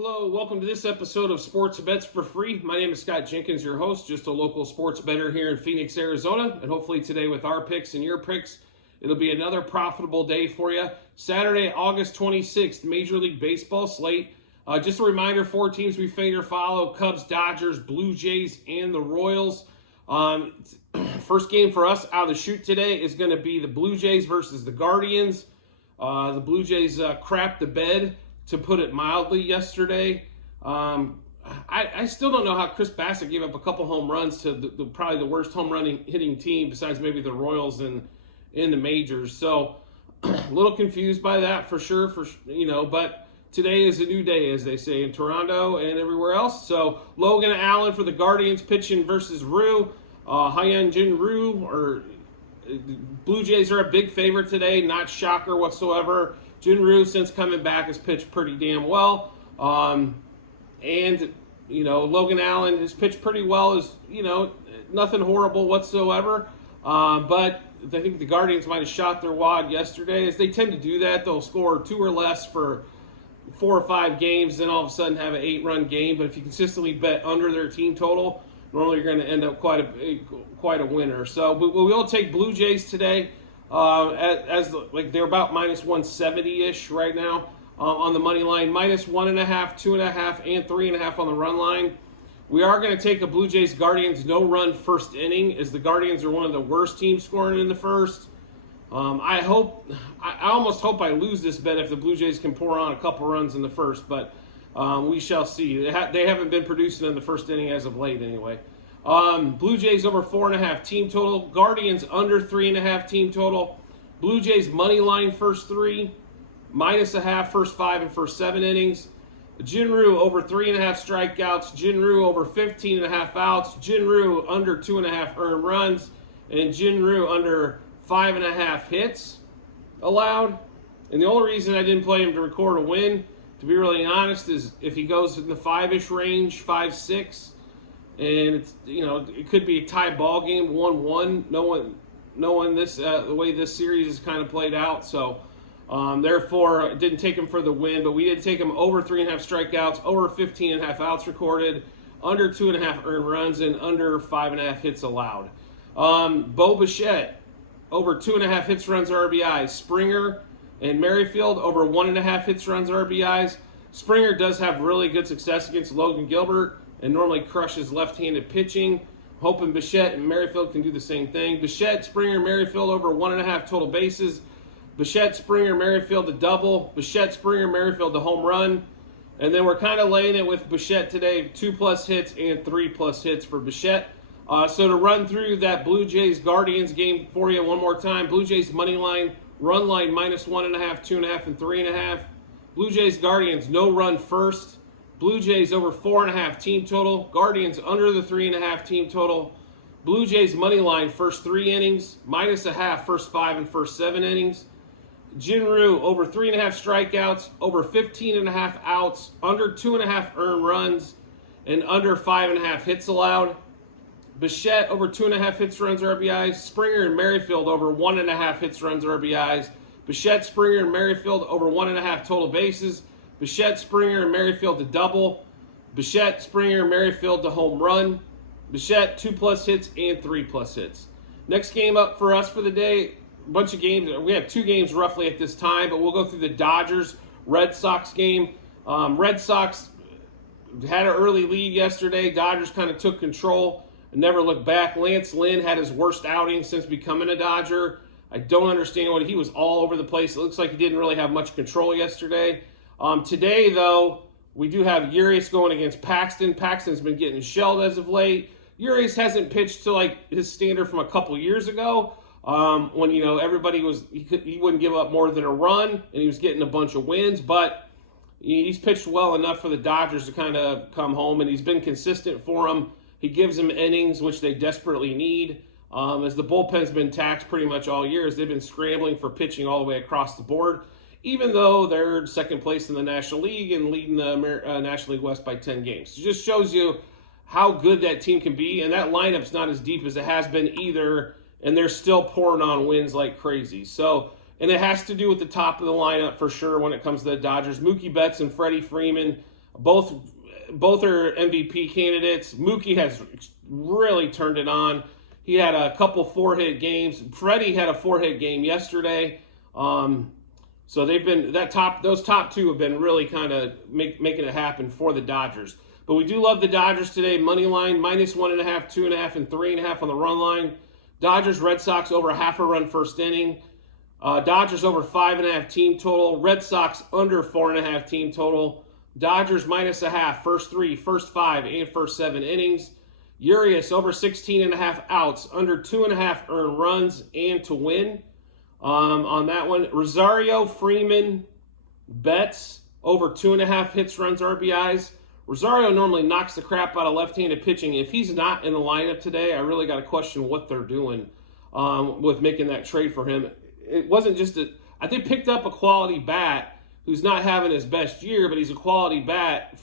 Hello, welcome to this episode of Sports Bets for Free. My name is Scott Jenkins, your host, just a local sports bettor here in Phoenix, Arizona. And hopefully today with our picks and your picks, it'll be another profitable day for you. Saturday, August 26th, Major League Baseball slate. Just a reminder, 4 teams we fade or follow: Cubs, Dodgers, Blue Jays, and the Royals. First game for us out of the chute today is going to be the Blue Jays versus the Guardians. The Blue Jays crapped the bed, to put it mildly, yesterday. I still don't know how Chris Bassett gave up a couple home runs to probably the worst home run hitting team besides maybe the Royals in the majors. So a little confused by that for sure. But today is a new day, as they say in Toronto and everywhere else. So Logan Allen for the Guardians pitching versus Ryu. Hyun Jin Ryu, or Blue Jays are a big favorite today. Not shocker whatsoever. Jin Ryu, since coming back, has pitched pretty damn well. Logan Allen has pitched pretty well. Nothing horrible whatsoever. But I think the Guardians might have shot their wad yesterday, as they tend to do that. They'll score 2 or less for 4 or 5 games, then all of a sudden have an 8-run game. But if you consistently bet under their team total, normally you're going to end up quite a winner. So we will take Blue Jays today. They're about minus 170-ish right now on the money line, minus 1.5, 2.5, and 3.5 on the run line. We are going to take a Blue Jays Guardians no-run first inning, as the Guardians are one of the worst teams scoring in the first. I almost hope I lose this bet if the Blue Jays can pour on a couple runs in the first, but we shall see. They haven't been producing in the first inning as of late, anyway. Blue Jays over 4.5 team total. Guardians under 3.5 team total. Blue Jays money line first 3, minus a half first 5 and first 7 innings. Jin Ryu over 3.5 strikeouts. Jin Ryu over 15.5 outs. Jin Ryu under 2.5 earned runs, and Jin Ryu under 5.5 hits allowed. And the only reason I didn't play him to record a win, to be really honest, is if he goes in the 5-ish range, 5-6. And it could be a tie ball game, 1-1. Knowing this, the way this series is kind of played out. So, therefore, didn't take him for the win. But we did take him over 3.5 strikeouts, over 15.5 outs recorded, under 2.5 earned runs, and under 5.5 hits allowed. Bo Bichette over 2.5 hits, runs, RBIs. Springer and Merrifield over 1.5 hits, runs, RBIs. Springer does have really good success against Logan Gilbert and normally crushes left-handed pitching. Hoping Bichette and Merrifield can do the same thing. Bichette, Springer, Merrifield over 1.5 total bases. Bichette, Springer, Merrifield to double. Bichette, Springer, Merrifield to home run. And then we're kind of laying it with Bichette today, 2+ hits and 3+ hits for Bichette. So to run through that Blue Jays Guardians game for you one more time: Blue Jays money line, run line minus 1.5, 2.5, and 3.5. Blue Jays Guardians no run first. Blue Jays over 4.5 team total. Guardians under the 3.5 team total. Blue Jays money line first 3 innings, minus a half first 5 and first 7 innings. Jin Ryu over 3.5 strikeouts, over 15.5 outs, under 2.5 earned runs, and under 5.5 hits allowed. Bichette over 2.5 hits, runs, RBIs. Springer and Merrifield over 1.5 hits, runs, RBIs. Bichette, Springer, and Merrifield over 1.5 total bases. Bichette, Springer, and Merrifield to double. Bichette, Springer, and Merrifield to home run. Bichette, 2+ hits and 3+ hits. Next game up for us for the day, a bunch of games. We have 2 games roughly at this time, but we'll go through the Dodgers Red Sox game. Red Sox had an early lead yesterday. Dodgers kind of took control and never looked back. Lance Lynn had his worst outing since becoming a Dodger. I don't understand he was all over the place. It looks like he didn't really have much control yesterday. Today, though, we do have Urias going against Paxton. Paxton's been getting shelled as of late. Urias hasn't pitched to his standard from a couple years ago, when everybody he wouldn't give up more than a run, and he was getting a bunch of wins. But he's pitched well enough for the Dodgers to kind of come home, and he's been consistent for them. He gives them innings, which they desperately need. As the bullpen's been taxed pretty much all year, as they've been scrambling for pitching all the way across the board, even though they're second place in the National League and leading the National League West by 10 games. It just shows you how good that team can be, and that lineup's not as deep as it has been either, and they're still pouring on wins like crazy. So, and it has to do with the top of the lineup for sure when it comes to the Dodgers. Mookie Betts and Freddie Freeman Both both are MVP candidates. Mookie has really turned it on. He had a couple 4-hit games. Freddie had a 4-hit game yesterday. So they've been those top two have been really kind of making it happen for the Dodgers. But we do love the Dodgers today. Money line -1.5, 2.5, and 3.5 on the run line. Dodgers, Red Sox over half a run first inning. Dodgers over 5.5 team total. Red Sox under 4.5 team total. Dodgers -0.5 first 3, first 5, and first 7 innings. Urias over 16.5 outs, under 2.5 earned runs, and to win. On that one, Rosario, Freeman, Betts over 2.5 hits, runs, RBIs. Rosario normally knocks the crap out of left-handed pitching. If he's not in the lineup today, I really got to question what they're doing with making that trade for him. It wasn't just I think picked up a quality bat who's not having his best year, but he's a quality bat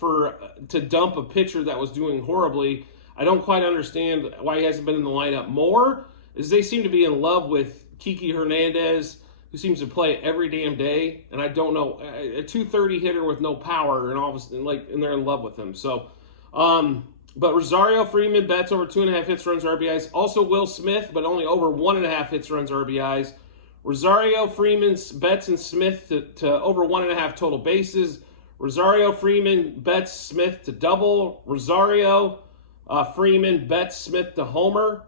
to dump a pitcher that was doing horribly. I don't quite understand why he hasn't been in the lineup more, is they seem to be in love with Kiki Hernandez, who seems to play every damn day, and I don't know, a 230 hitter with no power, and all of a sudden, and they're in love with him. So, but Rosario, Freeman, Betts over 2.5 hits, runs, RBIs. Also Will Smith, but only over 1.5 hits, runs, RBIs. Rosario, Freeman, Betts, and Smith to over 1.5 total bases. Rosario, Freeman, Betts, Smith to double. Rosario, Freeman, Betts, Smith to homer.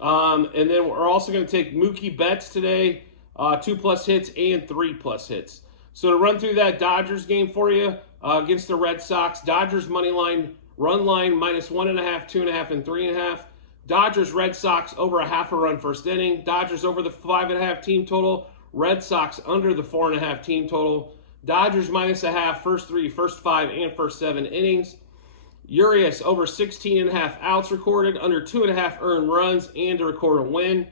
And then we're also going to take Mookie Betts today, 2+ hits and 3+ hits. So to run through that Dodgers game for you against the Red Sox, Dodgers money line, run line -1.5, 2.5, and 3.5. Dodgers, Red Sox over a half a run first inning. Dodgers over the 5.5 team total. Red Sox under the 4.5 team total. Dodgers -0.5 first 3, first 5, and first 7 innings. Urias over 16.5 outs recorded, under 2.5 earned runs, and to record a win.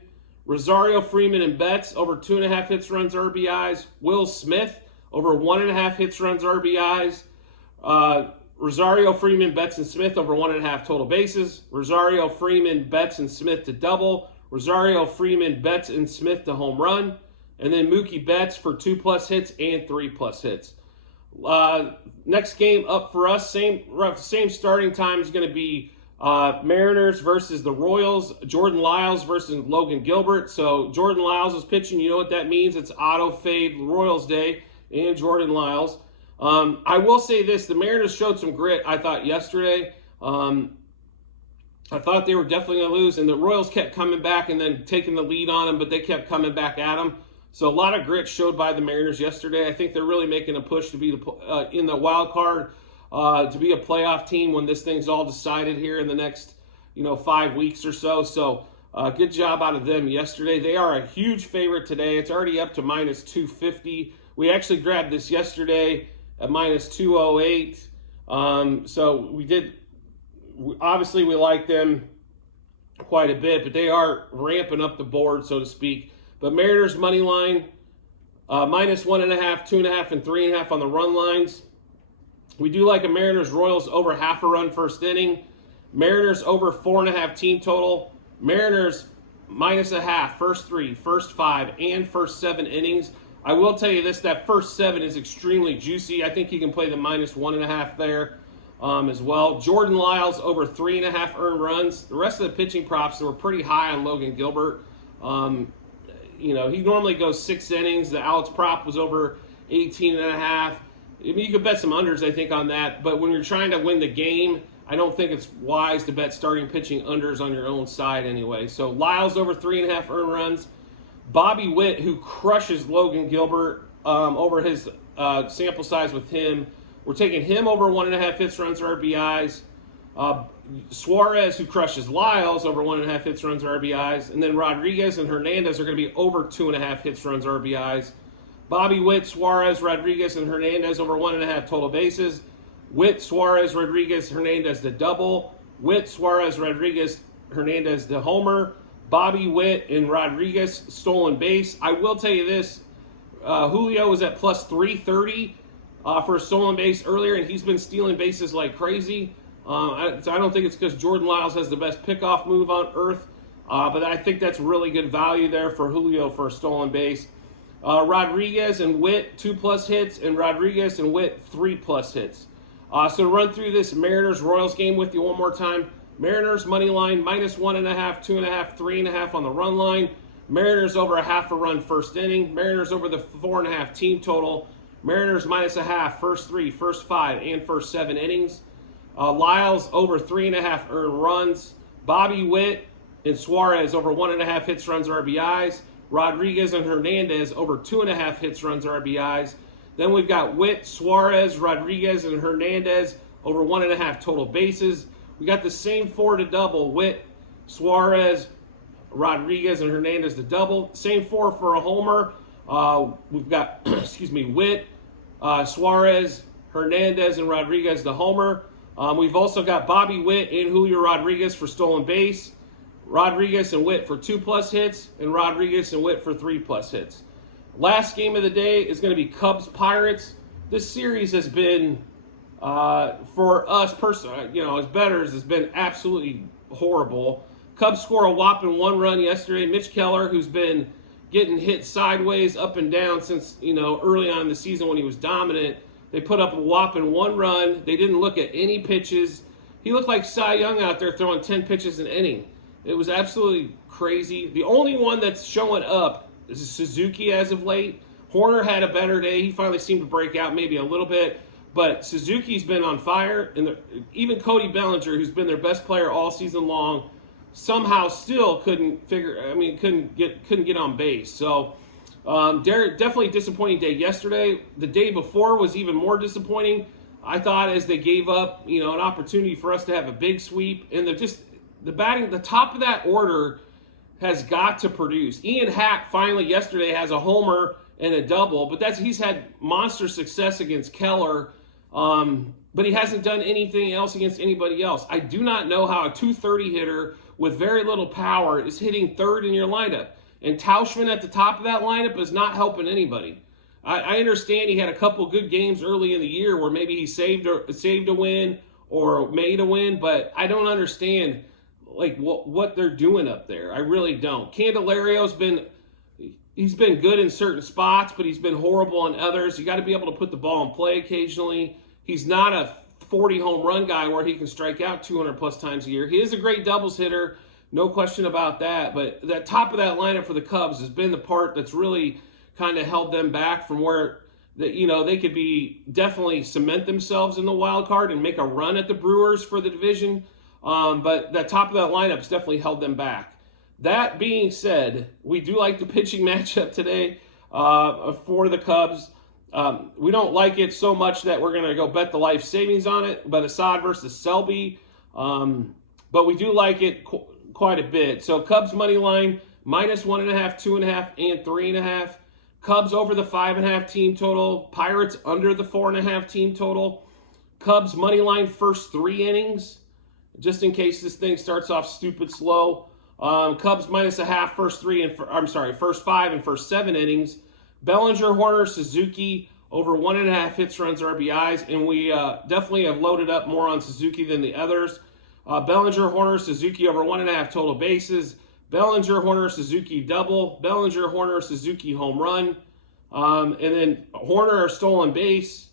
Rosario, Freeman, and Betts over 2.5 hits, runs, RBIs. Will Smith over 1.5 hits, runs, RBIs. Rosario, Freeman, Betts, and Smith over 1.5 total bases. Rosario, Freeman, Betts, and Smith to double. Rosario, Freeman, Betts, and Smith to home run. And then Mookie Betts for 2+ hits and 3+ hits. Next game up for us, same starting time is going to be Mariners versus the Royals. Jordan Lyles versus Logan Gilbert. So Jordan Lyles is pitching. You know what that means? It's auto fade Royals day and Jordan Lyles. I will say this, the Mariners showed some grit, I thought, yesterday. I thought they were definitely going to lose, and the Royals kept coming back and then taking the lead on them, but they kept coming back at them. So a lot of grit showed by the Mariners yesterday. I think they're really making a push to be in the wild card, to be a playoff team when this thing's all decided here in the next 5 weeks or so. So good job out of them yesterday. They are a huge favorite today. It's already up to -250. We actually grabbed this yesterday at -208. So obviously we like them quite a bit, but they are ramping up the board, so to speak. But Mariners money line, -1.5, 2.5, and 3.5 on the run lines. We do like a Mariners Royals over half a run first inning. Mariners over 4.5 team total. Mariners -0.5 first 3, first 5, and first 7 innings. I will tell you this, that first 7 is extremely juicy. I think you can play the -1.5 there as well. Jordan Lyles over 3.5 earned runs. The rest of the pitching props were pretty high on Logan Gilbert. He normally goes 6 innings. The Alex prop was over 18.5. I mean, you could bet some unders, I think, on that. But when you're trying to win the game, I don't think it's wise to bet starting pitching unders on your own side anyway. So Lyles over 3.5 earned runs. Bobby Witt, who crushes Logan Gilbert over his sample size with him. We're taking him over 1.5 hits, runs, RBIs. Suarez, who crushes Lyles, over 1.5 hits, runs, RBIs. And then Rodriguez and Hernandez are going to be over 2.5 hits, runs, RBIs. Bobby Witt, Suarez, Rodriguez, and Hernandez over 1.5 total bases. Witt, Suarez, Rodriguez, Hernandez to double. Witt, Suarez, Rodriguez, Hernandez to homer. Bobby Witt and Rodriguez stolen base. I will tell you this, Julio was at +330 for a stolen base earlier, and he's been stealing bases like crazy. I don't think it's because Jordan Lyles has the best pickoff move on earth, but I think that's really good value there for Julio for a stolen base. Rodriguez and Witt, 2+ hits, and Rodriguez and Witt, 3+ hits. So to run through this Mariners-Royals game with you one more time. Mariners money line -1.5, 2.5, 3.5 on the run line. Mariners over a half a run first inning. Mariners over the 4.5 team total. Mariners -0.5 first 3, first 5, and first 7 innings. Lyles over 3.5 earned runs. Bobby Witt and Suarez over 1.5 hits, runs, RBIs. Rodriguez and Hernandez over 2.5 hits, runs, RBIs. Then we've got Witt, Suarez, Rodriguez, and Hernandez over 1.5 total bases. We got the same 4 to double: Witt, Suarez, Rodriguez, and Hernandez to double. Same 4 for a homer. We've got, Witt, Suarez, Hernandez, and Rodriguez to homer. We've also got Bobby Witt and Julio Rodriguez for stolen base. Rodriguez and Witt for 2+ hits, and Rodriguez and Witt for 3+ hits. Last game of the day is going to be Cubs-Pirates. This series has been, for us personally, as bettors, has been absolutely horrible. Cubs score a whopping 1 run yesterday. Mitch Keller, who's been getting hit sideways, up and down since, early on in the season when he was dominant, they put up a whopping 1 run. They didn't look at any pitches. He looked like Cy Young out there throwing 10 pitches an inning. It was absolutely crazy. The only one that's showing up is Suzuki as of late. Horner had a better day. He finally seemed to break out maybe a little bit. But Suzuki's been on fire. And even Cody Bellinger, who's been their best player all season long, somehow still couldn't get on base. So definitely a disappointing day yesterday. The day before was even more disappointing, I thought, as they gave up an opportunity for us to have a big sweep. And the batting, the top of that order has got to produce. Ian Happ finally yesterday has a homer and a double, but he's had monster success against Keller, but he hasn't done anything else against anybody else. I do not know how a 230 hitter with very little power is hitting third in your lineup. And Tauschman at the top of that lineup is not helping anybody. I understand he had a couple good games early in the year where maybe he saved a win or made a win, but I don't understand what they're doing up there. I really don't. Candelario's been good in certain spots, but he's been horrible in others. You got to be able to put the ball in play occasionally. He's not a 40 home run guy where he can strike out 200+ times a year. He is a great doubles hitter, no question about that. But that top of that lineup for the Cubs has been the part that's really kind of held them back from where they could be definitely cement themselves in the wild card and make a run at the Brewers for the division. But that top of that lineup's definitely held them back. That being said, we do like the pitching matchup today for the Cubs. We don't like it so much that we're going to go bet the life savings on it, but Assad versus Selby. But we do like it quite a bit. So Cubs money line -1.5, 2.5, and 3.5. Cubs over the 5.5 team total. Pirates under the 4.5 team total. Cubs money line first 3 innings, just in case this thing starts off stupid slow. Cubs -0.5 first 5 and first 7 innings. Bellinger, Horner, Suzuki over 1.5 hits, runs, RBIs, and we definitely have loaded up more on Suzuki than the others. Bellinger, Horner, Suzuki over 1.5 total bases. Bellinger, Horner, Suzuki double. Bellinger, Horner, Suzuki home run. And then Horner stolen base.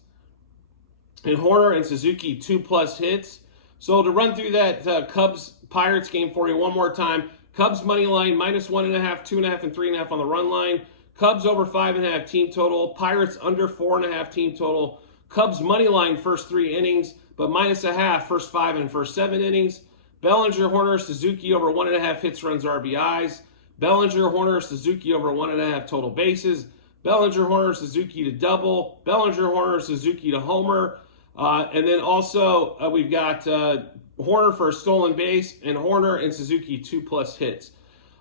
And Horner and Suzuki 2+ hits. So to run through that Cubs-Pirates game for you one more time. Cubs money line -1.5, 2.5, and 3.5 on the run line. Cubs over 5.5 team total. Pirates under 4.5 team total. Cubs money line first 3 innings, but -0.5 first 5 and first 7 innings. Bellinger, Horner, Suzuki over 1.5 hits, runs, RBIs. Bellinger, Horner, Suzuki over 1.5 total bases. Bellinger, Horner, Suzuki to double. Bellinger, Horner, Suzuki to homer. And then also we've got Horner for a stolen base and Horner and Suzuki 2+ hits.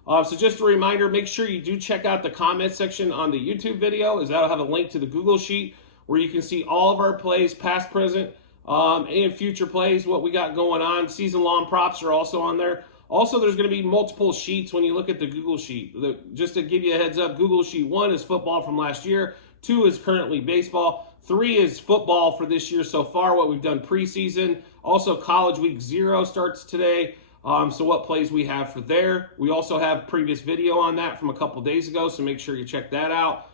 So just a reminder, make sure you do check out the comment section on the YouTube video, as that'll have a link to the Google Sheet where you can see all of our plays, past, present, and future plays, what we got going on. Season-long props are also on there. Also, there's going to be multiple sheets when you look at the Google Sheet. Just to give you a heads up, Google Sheet 1 is football from last year. 2 is currently baseball. 3 is football for this year so far, what we've done preseason. Also, College Week 0 starts today. So what plays we have for there. We also have previous video on that from a couple days ago, so make sure you check that out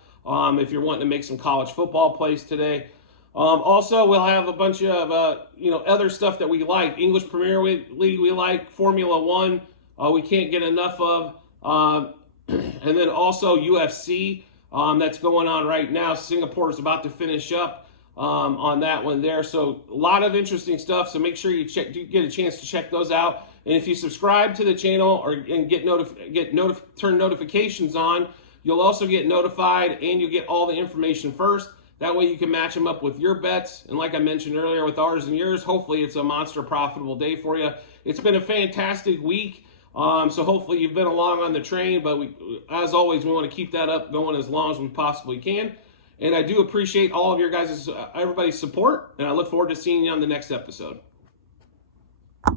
if you're wanting to make some college football plays today. Also, we'll have a bunch of other stuff that we like. English Premier League we like. Formula One we can't get enough of. And then also UFC that's going on right now. Singapore is about to finish up on that one there. So a lot of interesting stuff. So make sure you get a chance to check those out. And if you subscribe to the channel and turn notifications on, you'll also get notified and you'll get all the information first. That way you can match them up with your bets. And like I mentioned earlier, with ours and yours, hopefully it's a monster profitable day for you. It's been a fantastic week. So hopefully you've been along on the train, but as always, we want to keep that up going as long as we possibly can. And I do appreciate all of your guys' everybody's support, and I look forward to seeing you on the next episode.